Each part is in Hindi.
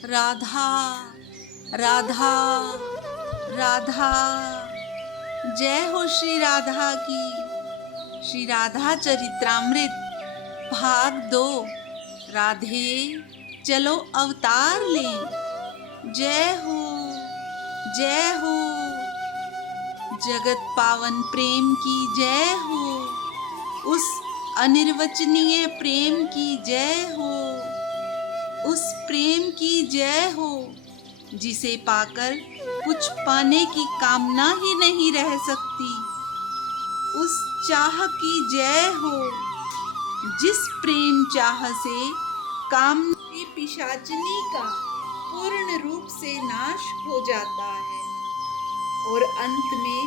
राधा राधा राधा। जय हो श्री राधा की। श्री राधा चरित्रामृत भाग 2। राधे चलो अवतार लें। जय हो जय हो। जगत पावन प्रेम की जय हो। उस अनिर्वचनीय प्रेम की जय हो। उस प्रेम की जय हो जिसे पाकर कुछ पाने की कामना ही नहीं रह सकती। उस चाह की जय हो जिस प्रेम चाह से काम की पिशाचिनी का पूर्ण रूप से नाश हो जाता है। और अंत में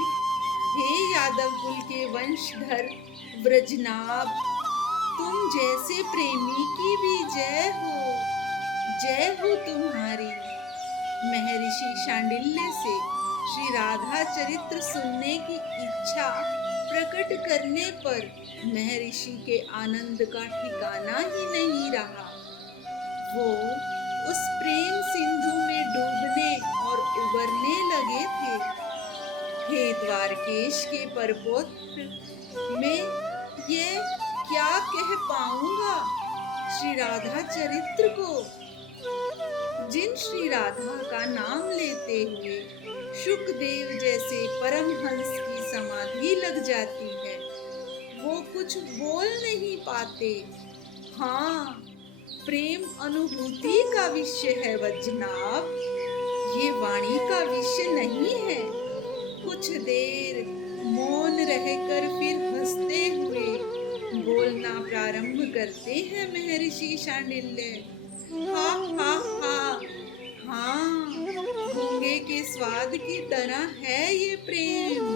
हे यादव कुल के वंशधर व्रजनाभ, तुम जैसे प्रेमी की भी जय हो। जय हो तुम्हारी। महर्षि शांडिल्य से श्री राधा चरित्र सुनने की इच्छा प्रकट करने पर महर्षि के आनंद का ठिकाना ही नहीं रहा। वो उस प्रेम सिंधु में डूबने और उबरने लगे थे। हे द्वारकेश के परपौत्र, मैं ये क्या कह पाऊंगा श्री राधा चरित्र को। जिन श्री राधा का नाम लेते हुए शुकदेव जैसे परमहंस की समाधि लग जाती है, वो कुछ बोल नहीं पाते। हाँ, प्रेम अनुभूति का विषय है वैजनाभ, ये वाणी का विषय नहीं है। कुछ देर मौन रहकर फिर हंसते हुए बोलना प्रारंभ करते हैं महर्षि शांडिल्य। हा हा हा। हाँ, गूंगे के स्वाद की तरह है ये प्रेम।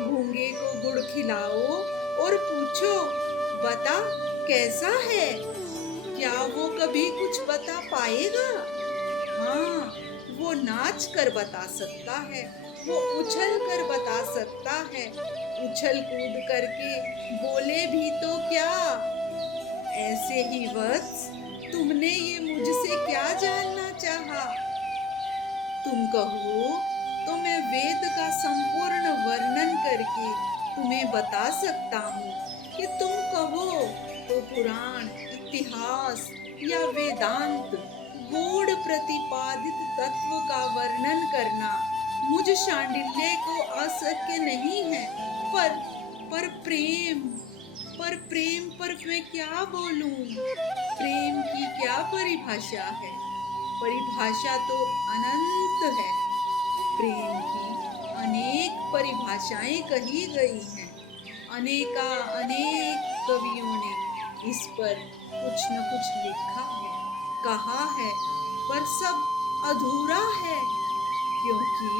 गूंगे को गुड़ खिलाओ और पूछो, बता कैसा है। क्या वो कभी कुछ बता पाएगा? हाँ, वो नाच कर बता सकता है, वो उछल कर बता सकता है। उछल कूद करके बोले भी तो क्या। ऐसे ही वत्स, तुमने ये मुझसे क्या जानना चाहा? तुम कहो तो मैं वेद का संपूर्ण वर्णन करके तुम्हें बता सकता हूँ। कि तुम कहो तो पुराण, इतिहास या वेदांत गूढ़ प्रतिपादित तत्व का वर्णन करना मुझ शांडिल्य को अशक्य नहीं है। पर प्रेम पर मैं क्या बोलूं? प्रेम की क्या परिभाषा है? परिभाषा तो अनंत है। प्रेम की अनेक परिभाषाएं कही गई हैं। अनेक कवियों ने इस पर कुछ न कुछ लिखा है, कहा है, पर सब अधूरा है। क्योंकि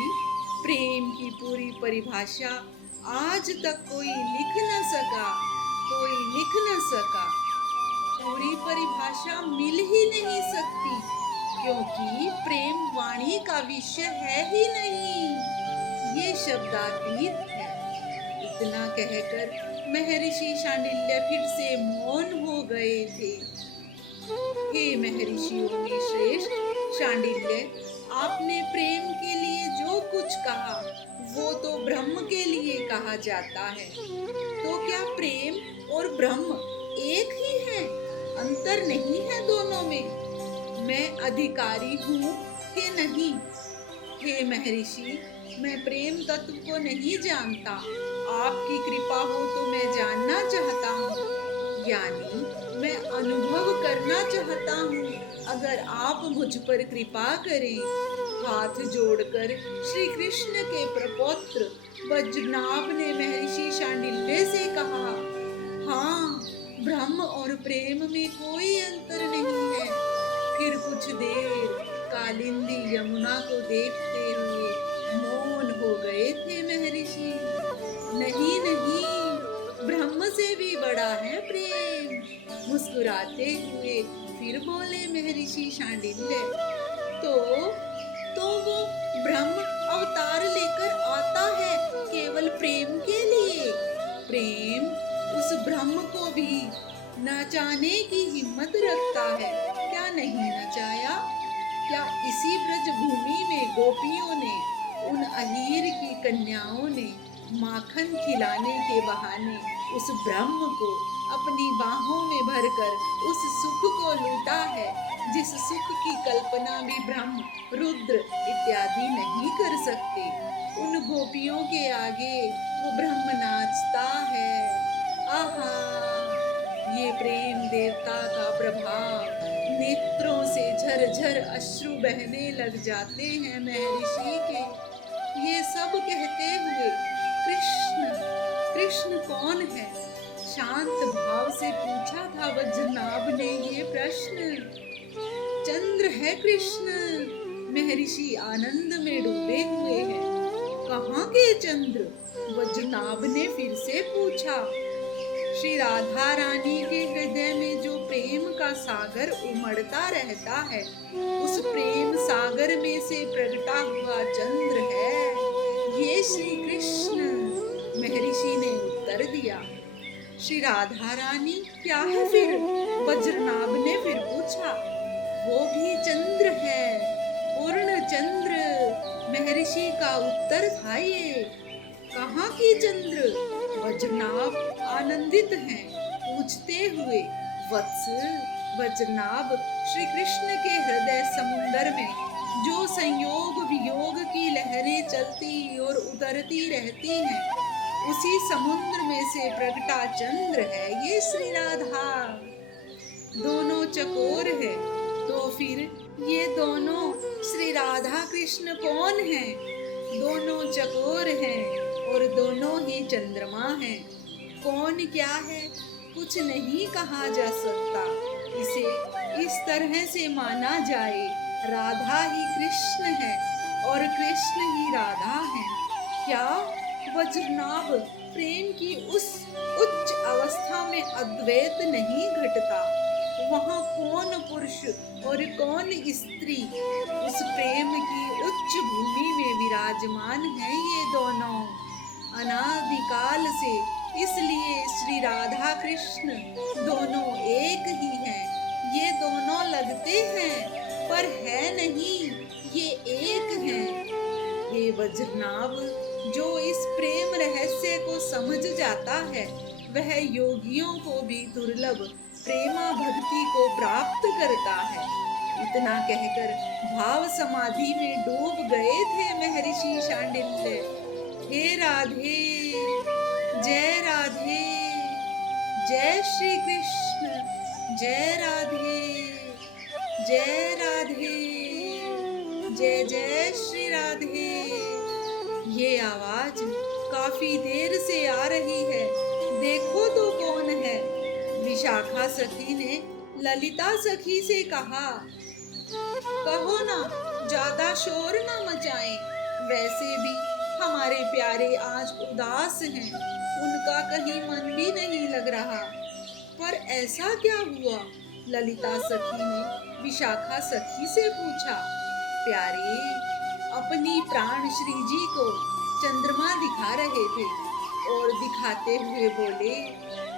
प्रेम की पूरी परिभाषा आज तक कोई लिख न सका। पूरी परिभाषा मिल ही नहीं सकती, क्योंकि प्रेम वाणी का विषय है ही नहीं। ये शब्दातीत है। इतना कहकर महर्षि शांडिल्य फिर से मौन हो गए थे। हे महर्षियों में श्रेष्ठ शांडिल्य, आपने प्रेम के लिए जो कुछ कहा वो तो ब्रह्म के लिए कहा जाता है। तो क्या प्रेम और ब्रह्म एक ही है? अंतर नहीं है दोनों में? मैं अधिकारी हूँ कि नहीं? हे महर्षि, मैं प्रेम तत्व को नहीं जानता। आपकी कृपा हो तो मैं जानना चाहता हूँ, यानी मैं अनुभव करना चाहता हूँ। अगर आप मुझ पर कृपा करें। हाथ जोड़कर श्री कृष्ण के प्रपौत्र वैजनाभ ने महर्षि शांडिल्य से कहा, हाँ, ब्रह्म और प्रेम में कोई अंतर नहीं है। फिर कुछ देर कालिंदी यमुना को देखते हुए मौन हो गए थे महर्षि। नहीं नहीं, ब्रह्म से भी बड़ा है प्रेम। मुस्कुराते हुए फिर बोले महर्षि शांडिल्य। तो वो ब्रह्म अवतार लेकर आता है केवल प्रेम के लिए। प्रेम उस ब्रह्म को भी नचाने की हिम्मत रखता है। क्या नहीं नचाया? क्या इसी ब्रज भूमि में गोपियों ने, उन अहीर की कन्याओं ने माखन खिलाने के बहाने उस ब्रह्म को अपनी बाहों में भरकर उस सुख को लूटा है, जिस सुख की कल्पना भी ब्रह्म, रुद्र इत्यादि नहीं कर सकते। उन गोपियों के आगे वो ब्रह्म नाचता है। आहा, ये प्रेम देवता का प्रभाव। नेत्रों से झरझर अश्रु बहने लग जाते हैं महर्षि के। ये सब कहते हुए कृष्ण, कृष्ण कौन है? शांत भाव से पूछा था वज्रनाभ ने ये प्रश्न। चंद्र है कृष्ण। महर्षि आनंद में डूबे हुए हैं। कहाँ के चंद्र? वज्रनाभ ने फिर से पूछा। श्री राधा रानी के हृदय में जो प्रेम का सागर उमड़ता रहता है, उस प्रेम सागर में से प्रगटा हुआ चंद्र है ये श्री कृष्ण। महर्षि ने उत्तर दिया। श्री राधा रानी क्या है फिर? वज्रनाभ ने फिर पूछा। वो भी चंद्र है, पूर्ण चंद्र। महर्षि का उत्तर था ये। कहाँ की चंद्र? वज्रनाभ आनंदित हैं, पूछते हुए। वत्स, वज्रनाभ, श्री कृष्ण के हृदय समुंदर में जो संयोग वियोग की लहरें चलती और उतरती रहती हैं, उसी समुद्र में से प्रगटा चंद्र है ये श्री राधा। दोनों चकोर है, तो फिर ये दोनों श्री राधा कृष्ण कौन हैं? दोनों चकोर हैं और दोनों ही चंद्रमा हैं। कौन क्या है कुछ नहीं कहा जा सकता। इसे इस तरह से माना जाए, राधा ही कृष्ण है और कृष्ण ही राधा है। क्या वज्रनाभ, प्रेम की उस उच्च अवस्था में अद्वैत नहीं घटता? वहाँ कौन पुरुष और कौन स्त्री उस प्रेम की उच्च भूमि में विराजमान है? ये दोनों अनादिकाल से, इसलिए श्री राधा कृष्ण दोनों एक ही हैं। ये दोनों लगते हैं पर है नहीं, ये एक हैं। हे वज्रनाभ, जो इस प्रेम रहस्य को समझ जाता है, वह योगियों को भी दुर्लभ प्रेमा भक्ति को प्राप्त करता है। इतना कहकर भाव समाधि में डूब गए थे महर्षि शांडिल्य। हे राधे, जय राधे, जय श्री कृष्ण, जय राधे, जय राधे, जय जय श्री राधे। ये आवाज काफी देर से आ रही है, देखो तो कौन है? विशाखा सखी ने ललिता सखी से कहा। कहो ना, ज्यादा शोर ना मचाएं। वैसे भी हमारे प्यारे आज उदास हैं, उनका कहीं मन भी नहीं लग रहा। पर ऐसा क्या हुआ? ललिता सखी ने विशाखा सखी से पूछा। प्यारे, अपनी प्राण श्री जी को चंद्रमा दिखा रहे थे और दिखाते हुए बोले,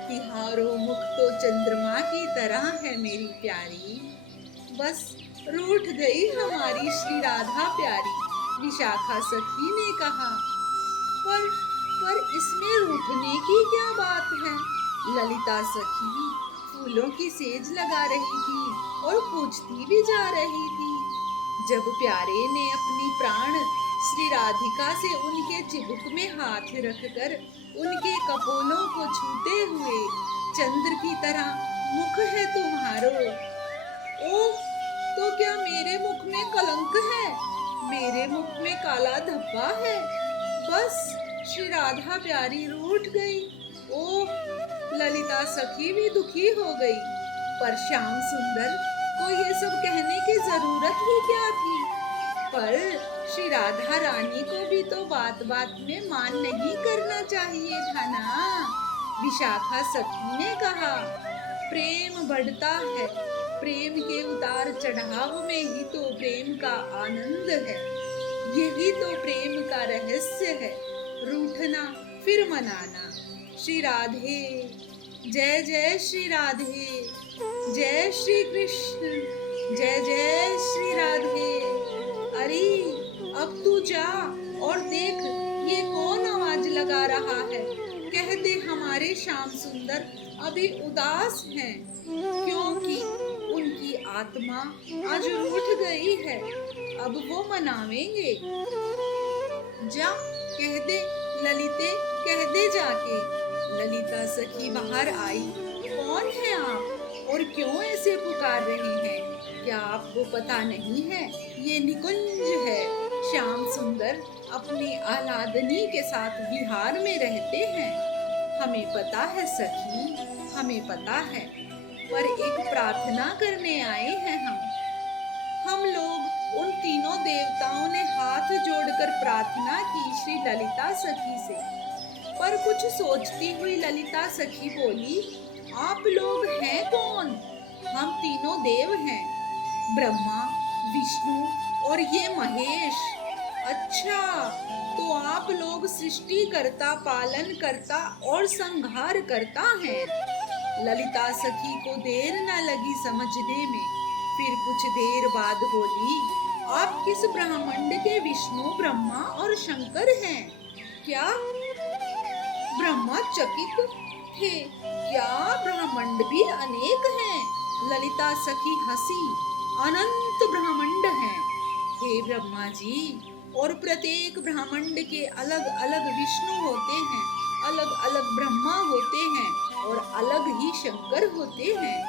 तिहारो मुख तो चंद्रमा की तरह है मेरी प्यारी। बस रूठ गई हमारी श्री राधा प्यारी, विशाखा सखी ने कहा। पर इसमें रूठने की क्या बात है? ललिता सखी फूलों की सेज लगा रही थी और पूछती भी जा रही थी। जब प्यारे ने अपनी प्राण श्री राधिका से उनके चिबुक में हाथ रखकर उनके कपोलों को छूते हुए, चंद्र की तरह मुख है तुम्हारो। ओह, तो क्या मेरे मुख में कलंक है? मेरे मुख में काला धब्बा है? बस श्री राधा प्यारी रूठ गई। ओह, ललिता सखी भी दुखी हो गई। पर श्याम सुंदर को ये सब कहने की जरूरत ही क्या थी? पर श्री राधा रानी को भी तो बात बात में मान नहीं करना चाहिए था ना। विशाखा सखी ने कहा, प्रेम बढ़ता है, प्रेम के उतार चढ़ाव में ही तो प्रेम का आनंद है। यही तो प्रेम का रहस्य है, रूठना फिर मनाना। श्री राधे, जय जय श्री राधे, जय श्री कृष्ण, जय जय श्री राधे। हमारे श्याम सुंदर अभी उदास हैं, क्योंकि उनकी आत्मा आज रूठ गई है। अब वो मनावेंगे। जा, कह दे ललिते, कह दे जाके। ललिता सखी बाहर आई। कौन है आप और क्यों ऐसे पुकार रहे हैं? क्या आपको पता नहीं है, ये निकुंज है। श्याम सुंदर अपनी आह्लादनी के साथ विहार में रहते हैं। हमें पता है सखी, हमें पता है, पर एक प्रार्थना करने आए हैं हम लोग। उन तीनों देवताओं ने हाथ जोड़कर प्रार्थना की श्री ललिता सखी से। पर कुछ सोचती हुई ललिता सखी बोली, आप लोग हैं कौन? हम तीनों देव हैं, ब्रह्मा, विष्णु और ये महेश। अच्छा, तो आप लोग सृष्टि करता, पालन करता और संहार करता हैं। ललिता सखी को देर न लगी समझने में। फिर कुछ देर बाद बोली, आप किस ब्रह्मांड के विष्णु, ब्रह्मा और शंकर हैं? क्या? ब्रह्मा चकित थे। क्या ब्रह्मांड भी अनेक हैं? ललिता सखी हंसी। अनंत ब्रह्मांड हैं हे ब्रह्मा जी, और प्रत्येक ब्रह्मांड के अलग अलग विष्णु होते हैं, अलग अलग ब्रह्मा होते हैं और अलग ही शंकर होते हैं।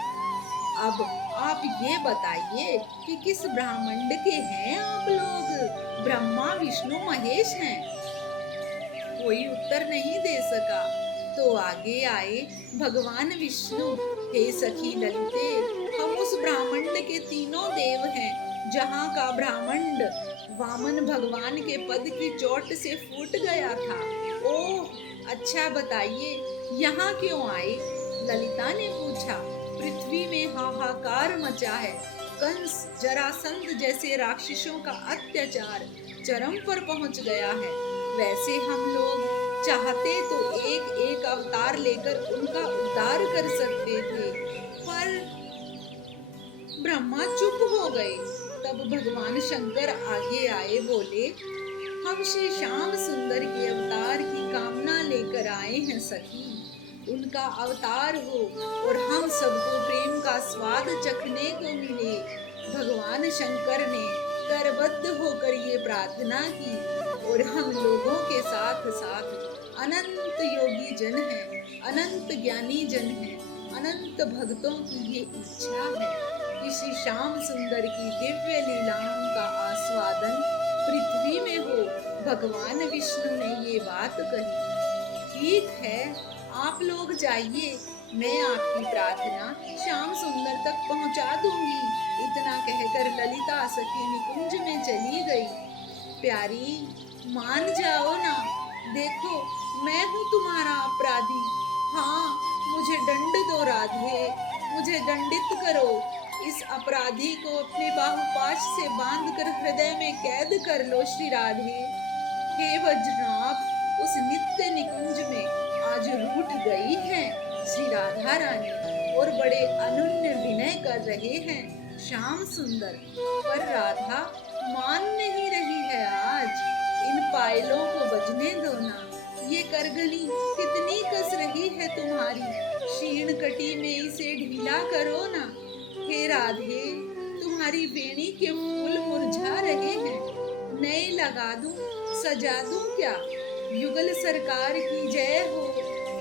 अब आप ये बताइए कि किस ब्रह्मांड के हैं आप लोग? ब्रह्मा, विष्णु, महेश हैं। कोई उत्तर नहीं दे सका, तो आगे आए भगवान विष्णु। हे सखी ललिते, हम उस ब्रह्मांड के तीनों देव हैं, जहाँ का ब्रह्मांड वामन भगवान के पद की चोट से फूट गया था। ओह, अच्छा बताइए, यहाँ क्यों आए? ललिता ने पूछा। पृथ्वी में हाहाकार मचा है। कंस, जरासंध जैसे राक्षसों का अत्याचार चरम पर पहुंच गया है। वैसे हम लोग चाहते तो एक एक अवतार लेकर उनका उद्धार कर सकते थे, पर ब्रह्मा चुप हो गए। तब भगवान शंकर आगे आए, बोले, हम श्री श्याम सुंदर के अवतार की कामना लेकर आए हैं सखी। उनका अवतार हो और हम सबको प्रेम का स्वाद चखने को मिले। भगवान शंकर ने करबद्ध होकर ये प्रार्थना की, और हम लोगों के साथ साथ अनंत योगी जन हैं, अनंत ज्ञानी जन हैं, अनंत भक्तों की ये इच्छा है कि श्री श्याम सुंदर की दिव्य लीलाओं का आस्वादन पृथ्वी में हो। भगवान विष्णु ने ये बात कही। ठीक है, आप लोग जाइए, मैं आपकी प्रार्थना श्याम सुंदर तक पहुंचा दूंगी। इतना कहकर ललिता सखी निकुंज में चली गई। प्यारी, मान जाओ ना, देखो मैं हूँ तुम्हारा अपराधी। हाँ, मुझे दंड दो राधे, मुझे दंडित करो। इस अपराधी को अपने बाहुपाश से बांधकर हृदय में कैद कर लो श्री राधे। हे वज्रनाभ, उस नित्य निकुंज में आज रूठ गई है श्री राधा रानी, और बड़े अनन्य विनय कर रहे हैं श्याम सुंदर, पर राधा मान नहीं रही है आज। इन पायलों को बजने दो ना। ये करगनी कितनी कस रही है तुम्हारी, क्षीण कटी में इसे ढीला करो ना। हे राधे, तुम्हारी वेणी के फूल मुरझा रहे हैं, नए लगा दूं, सजा दूं क्या? युगल सरकार की जय हो,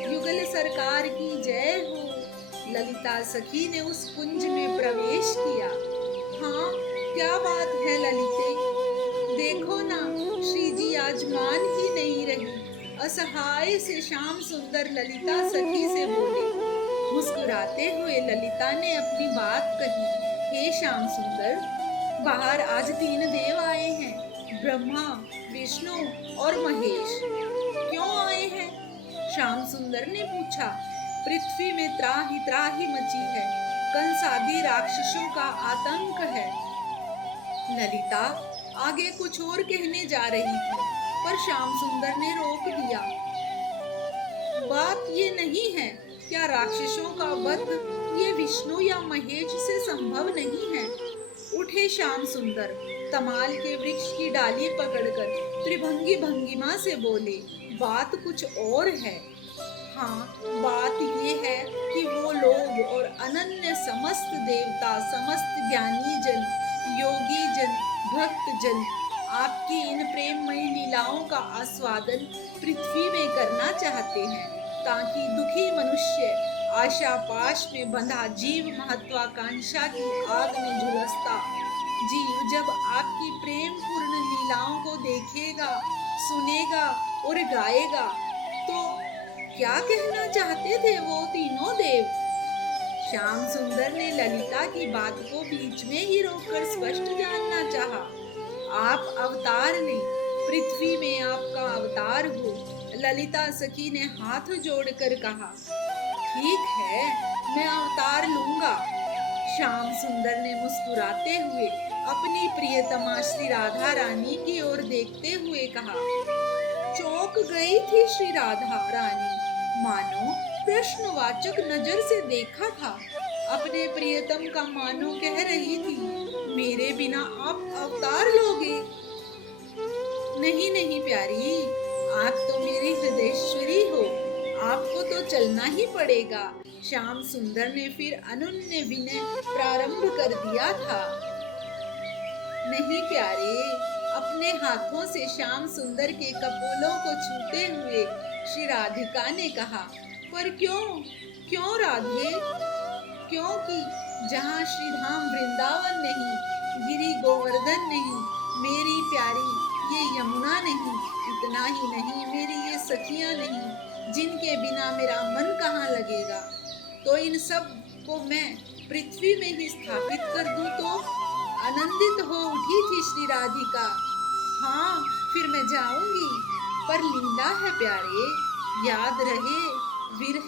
युगल सरकार की जय हो। ललिता सखी ने उस कुंज में प्रवेश किया। हाँ, क्या बात है ललिते, देखो ना, श्री जी आज मान ही नहीं रही। असहाय से श्याम सुंदर ललिता सखी से बोले। मुस्कुराते हुए ललिता ने अपनी बात कही। हे श्याम सुंदर, बाहर आज 3 देव आए हैं, ब्रह्मा, विष्णु और महेश। क्यों आए हैं? श्याम सुंदर ने पूछा। पृथ्वी में त्राही त्राही मची है, कंस आदि राक्षसों का आतंक है। ललिता आगे कुछ और कहने जा रही थी, पर श्याम सुंदर ने रोक दिया। बात ये नहीं है, क्या राक्षसों का वध ये विष्णु या महेश से संभव नहीं है? उठे श्याम सुंदर, तमाल के वृक्ष की डाली पकड़कर त्रिभंगी भंगिमा से बोले, बात कुछ और है। हाँ, बात ये है कि वो लोग और अनन्य समस्त देवता, समस्त ज्ञानी जन, योगी जन, भक्त जन आपकी इन प्रेममयी लीलाओं का आस्वादन पृथ्वी में करना चाहते हैं, ताकि दुखी मनुष्य, आशा पाश में बंधा जीव, महत्वाकांक्षा की आग में झुलसता जीव जब आपकी प्रेम पूर्ण लीलाओं को देखेगा, सुनेगा और गाएगा, तो क्या कहना चाहते थे वो तीनों देव? श्याम सुंदर ने ललिता की बात को बीच में ही रोककर स्पष्ट जानना चाहा। आप अवतार ने, पृथ्वी में आपका अवतार हो। ललिता सखी ने हाथ जोड़कर कहा, ठीक है, मैं अवतार लूंगा। श्याम सुंदर ने मुस्कुराते हुए अपनी प्रियतमा श्री राधा रानी की ओर देखते हुए कहा। चौंक गई थी श्री राधा रानी, मानो प्रश्नवाचक नजर से देखा था। अपने प्रियतम का मानो कह रही थी, मेरे बिना आप अवतार लोगे? नहीं नहीं प्यारी, आप तो मेरी हृदयेश्वरी हो, आपको तो चलना ही पड़ेगा। श्याम सुंदर ने फिर अनुन्य विनय प्रारंभ कर दिया था। नहीं प्यारे, अपने हाथों से श्याम सुंदर के कपोलों को छूते हुए श्री राधिका ने कहा, पर क्यों, क्यों राधे? क्योंकि जहाँ श्री धाम वृंदावन नहीं, गिरी गोवर्धन नहीं, मेरी प्यारी ये यमुना नहीं, इतना ही नहीं मेरी ये सखियां नहीं, जिनके बिना मेरा मन कहाँ लगेगा? तो इन सब को मैं पृथ्वी में ही स्थापित कर दूं तो? आनंदित हो उठी थी श्री राधिका। हाँ, फिर मैं जाऊंगी, पर लीला है प्यारे, याद रहे, विरह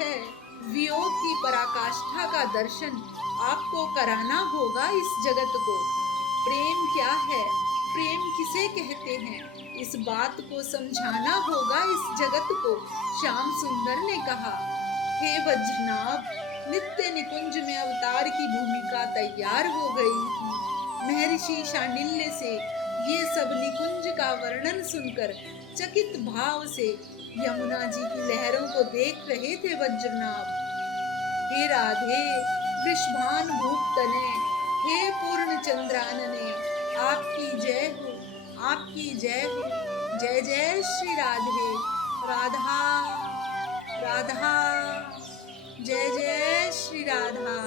वियोग की पराकाष्ठा का दर्शन आपको कराना होगा इस जगत को। प्रेम क्या है, प्रेम किसे कहते हैं, इस बात को समझाना होगा इस जगत को। श्याम सुंदर ने कहा, हे वज्रनाभ, नित्य निकुंज में अवतार की भूमिका तैयार हो गई थी। महर्षि शांडिल्य से ये सब निकुंज का वर्णन सुनकर चकित भाव से यमुना जी की लहरों को देख रहे थे वज्रनाभ। हे राधे, वृषभान भूप तने, हे पूर्ण चंद्रानने, आपकी जय हो, आपकी जय हो। जय जय श्री राधे, राधा राधा, जय जय श्री राधा।